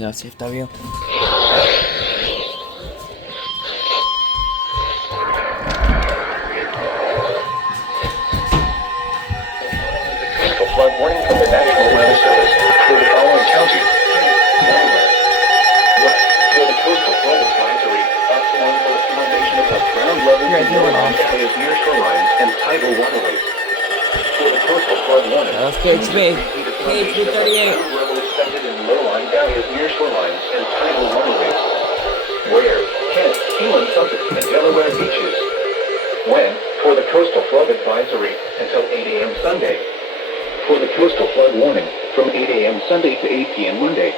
Ya, sí, está bien. Coastal flood warning from the National Weather Service for the following counties. West, for the coastal flood advisory, up to one foot elevation above ground level Here, in if you went low-lying off. areas near shorelines and tidal waterways. For the coastal flood warning, That was 2 to 3 KHB. feet of elevation above 38. ground level expected in low-lying areas near shorelines and tidal waterways. Where? Kent, Keeneland, Sussex, and Delaware beaches. When? For the coastal flood advisory until 8 a.m. Sunday. For the coastal flood warning from 8 a.m. Sunday to 8 p.m. Monday.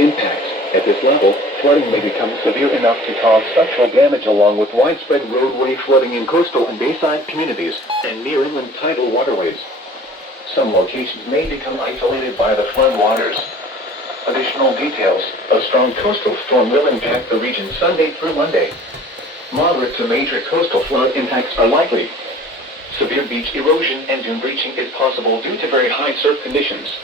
Impacts. At this level, flooding may become severe enough to cause structural damage along with widespread roadway flooding in coastal and bayside communities and near inland tidal waterways. Some locations may become isolated by the flood waters. Additional details. A strong coastal storm will impact the region Sunday through Monday. Moderate to major coastal flood impacts are likely. Severe beach erosion and dune breaching is possible due to very high surf conditions.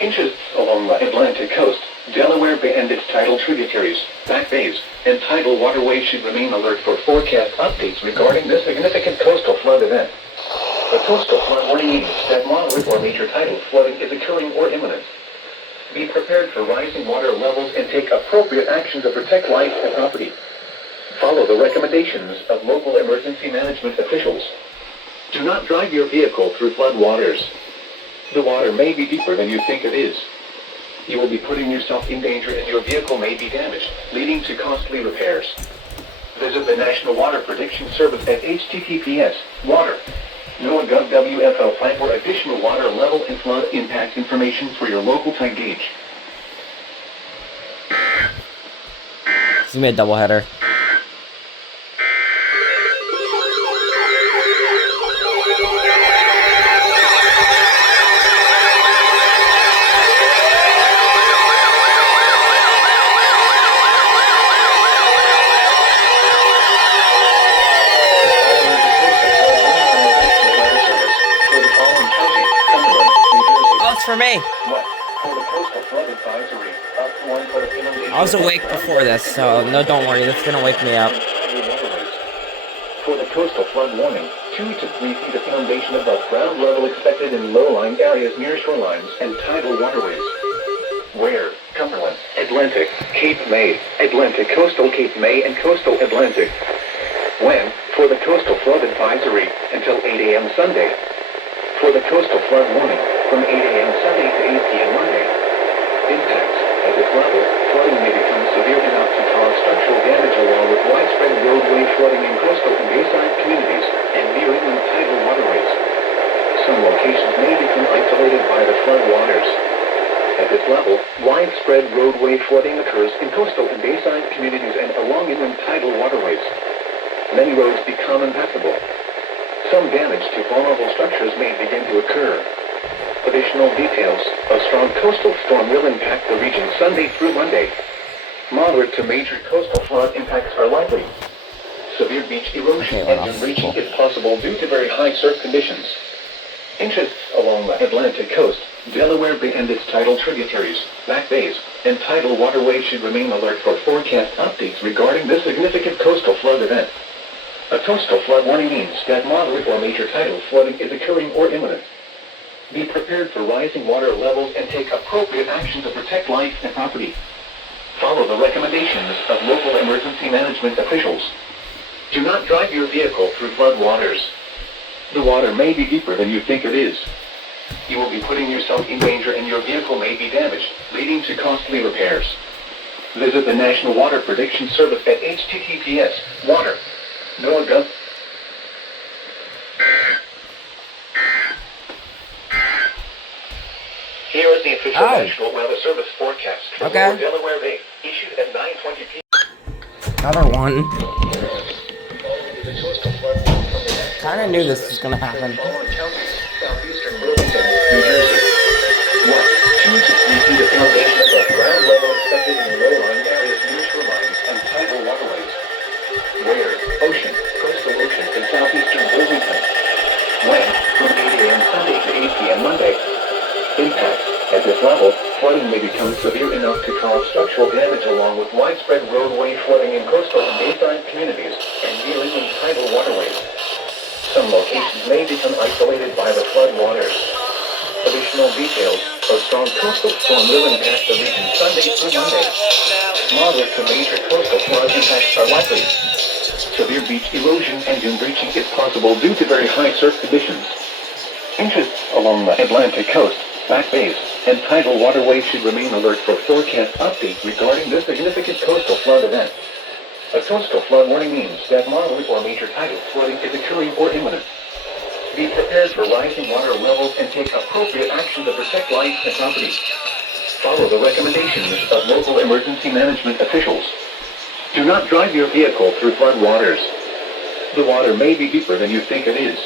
Interests along the Atlantic coast, Delaware Bay and its tidal tributaries, back bays, and tidal waterways should remain alert for forecast updates regarding this significant coastal flood event. A coastal flood warning means that moderate or major tidal flooding is occurring or imminent. Be prepared for rising water levels and take appropriate action to protect life and property. Follow the recommendations of local emergency management officials. Do not drive your vehicle through flood waters. The water may be deeper than you think it is. You will be putting yourself in danger and your vehicle may be damaged, leading to costly repairs. Visit the National Water Prediction Service at https://water.gov.wfl for additional water level and flood impact information for your local tide gauge. This is me a doubleheader. For me. I was awake before this, so no, don't worry, that's gonna wake me up. For the coastal flood warning, 2 to 3 feet of inundation above ground level expected in low-lying areas near shorelines and tidal waterways. Where? Cumberland, Atlantic, Cape May, Atlantic Coastal Cape May and Coastal Atlantic. When? For the coastal flood advisory until 8 a.m. Sunday. For the coastal flood warning from 8 a.m. Sunday to 8 p.m. Monday. Impacts. At this level, flooding may become severe enough to cause structural damage along with widespread roadway flooding in coastal and bayside communities and near inland tidal waterways. Some locations may become isolated by the flood waters. At this level, widespread roadway flooding occurs in coastal and bayside communities and along inland tidal waterways. Many roads become impassable. Some damage to vulnerable structures may begin to occur. Additional details. A strong coastal storm will impact the region Sunday through Monday. Moderate to major coastal flood impacts are likely. Severe beach erosion and dune breaching is possible due to very high surf conditions. Interests along the Atlantic coast, Delaware Bay and its tidal tributaries, back bays, and tidal waterways should remain alert for forecast updates regarding this significant coastal flood event. A coastal flood warning means that moderate or major tidal flooding is occurring or imminent. Be prepared for rising water levels and take appropriate action to protect life and property. Follow the recommendations of local emergency management officials. Do not drive your vehicle through flood waters. The water may be deeper than you think it is. You will be putting yourself in danger and your vehicle may be damaged, leading to costly repairs. Visit the National Water Prediction Service at https://water.gov. Here is the official National Weather Service forecast for Delaware Bay, issued at 9:20 p.m. Another one. Kinda knew this was gonna happen. Southeastern Burlington, New Jersey. 1. 2 to 3 feet of elevation above ground level expected in low-lying areas near shorelines and tidal waterways. Where? Ocean, coastal ocean in southeastern Burlington. When? From 8 a.m. Sunday to 8 p.m. Monday. Impacts. At this level, flooding may become severe enough to cause structural damage along with widespread roadway flooding in coastal and bayside communities and dealing in tidal waterways. Some locations may become isolated by the flood waters. Additional details: a strong coastal storm will impact the region Sunday through Monday. Moderate to major coastal flood impacts are likely. Severe beach erosion and dune breaching is possible due to very high surf conditions. Interests along the Atlantic coast, back bays, and tidal waterways should remain alert for forecast updates regarding this significant coastal flood event. A coastal flood warning means that moderate or major tidal flooding is occurring or imminent. Be prepared for rising water levels and take appropriate action to protect life and property. Follow the recommendations of local emergency management officials. Do not drive your vehicle through flood waters. The water may be deeper than you think it is.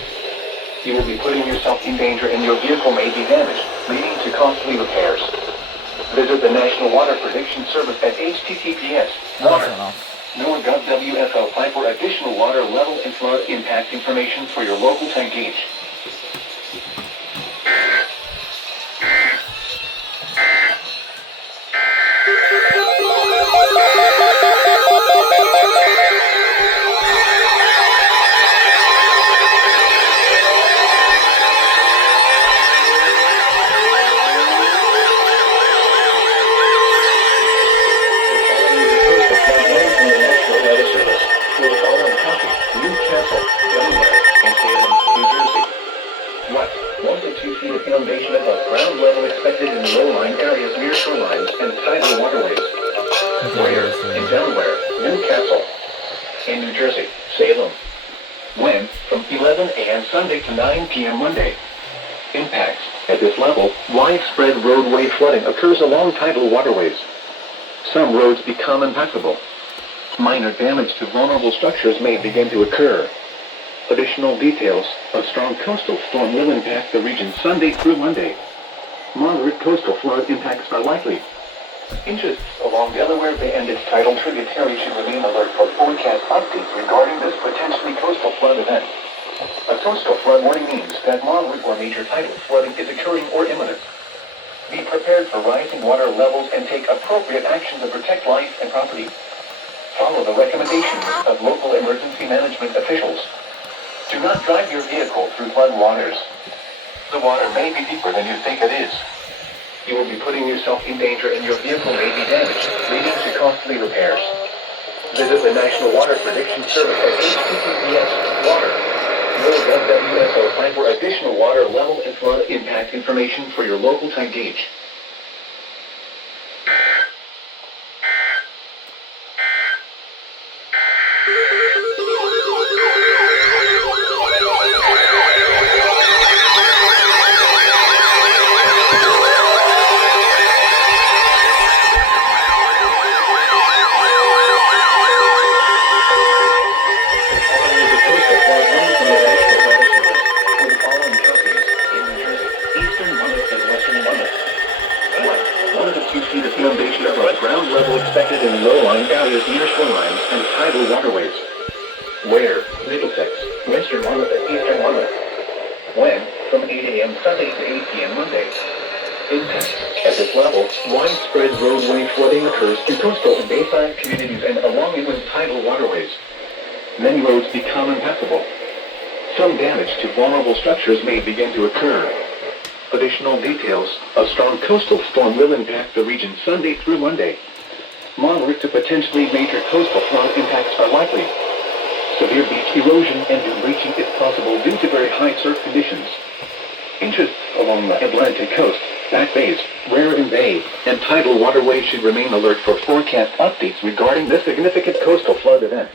You will be putting yourself in danger and your vehicle may be damaged, leading to costly repairs. Visit the National Water Prediction Service at https NOAA.gov apply for additional water level and flood impact information for your local tank gauge. Foundation above ground level expected in low-lying areas near shorelines and tidal waterways. Where? In Delaware, Newcastle. In New Jersey, Salem. When? From 11 a.m. Sunday to 9 p.m. Monday. Impacts. At this level, widespread roadway flooding occurs along tidal waterways. Some roads become impassable. Minor damage to vulnerable structures may begin to occur. Additional details: a strong coastal storm will impact the region Sunday through Monday. Moderate coastal flood impacts are likely. Interests along Delaware Bay and its tidal tributaries should remain alert for forecast updates regarding this potentially coastal flood event. A coastal flood warning means that moderate or major tidal flooding is occurring or imminent. Be prepared for rising water levels and take appropriate action to protect life and property. Follow the recommendations of local emergency management officials. Do not drive your vehicle through flood waters. The water may be deeper than you think it is. You will be putting yourself in danger and your vehicle may be damaged, leading to costly repairs. Visit the National Water Prediction Service at https NOAA.gov apply for additional water level and flood impact information for your local tank gauge. Foundation above ground level expected in low-lying areas near shorelines and tidal waterways. Where? Middlesex, Western Monmouth and Eastern Monmouth. When? From 8 a.m. Sunday to 8 p.m. Monday. Impacts. At this level, widespread roadway flooding occurs in coastal and bayside communities and along inland tidal waterways. Many roads become impassable. Some damage to vulnerable structures may begin to occur. Additional details: a strong coastal storm will impact the region Sunday through Monday. Moderate to potentially major coastal flood impacts are likely. Severe beach erosion and dune breaching is possible due to very high surf conditions. Interests along the Atlantic coast, back bays, Raritan Bay, and tidal waterways should remain alert for forecast updates regarding this significant coastal flood event.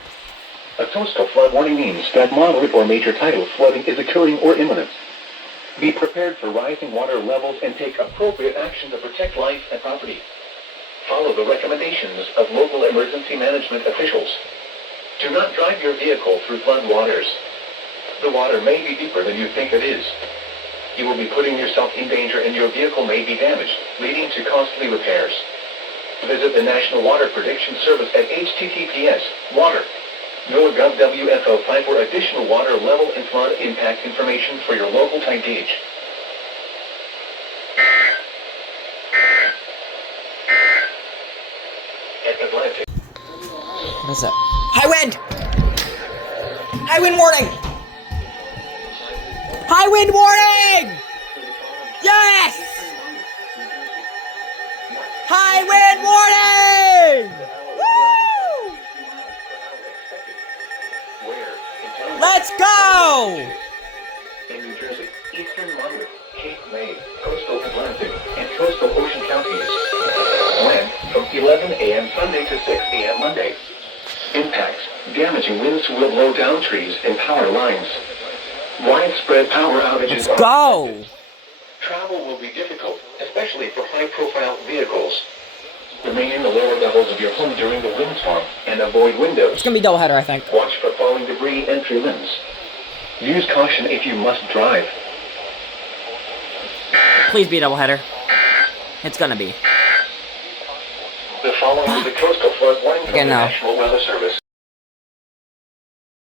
A coastal flood warning means that moderate or major tidal flooding is occurring or imminent. Be prepared for rising water levels and take appropriate action to protect life and property. Follow the recommendations of local emergency management officials. Do not drive your vehicle through flood waters. The water may be deeper than you think it is. You will be putting yourself in danger and your vehicle may be damaged, leading to costly repairs. Visit the National Water Prediction Service at https NOAA.gov apply for additional water level and flood impact information for your local tank gauge. What's that? High wind! High wind warning! High wind warning! Yes! High wind warning! Woo! Let's go! In New Jersey, Eastern Monmouth, Cape May, Coastal Atlantic, and Coastal Ocean counties. Wind from 11 a.m. Sunday to 6 a.m. Monday. Impacts. Damaging winds will blow down trees and power lines. Widespread power outages. Let's go! Travel will be difficult, especially for high-profile vehicles. Remain in the lower levels of your home during the windstorm and avoid windows. It's gonna be doubleheader, I think. Watch for falling debris and tree limbs. Use caution if you must drive. Please be a doubleheader. It's gonna be. The following is the coastal flood warning from the Again, no. National Weather Service.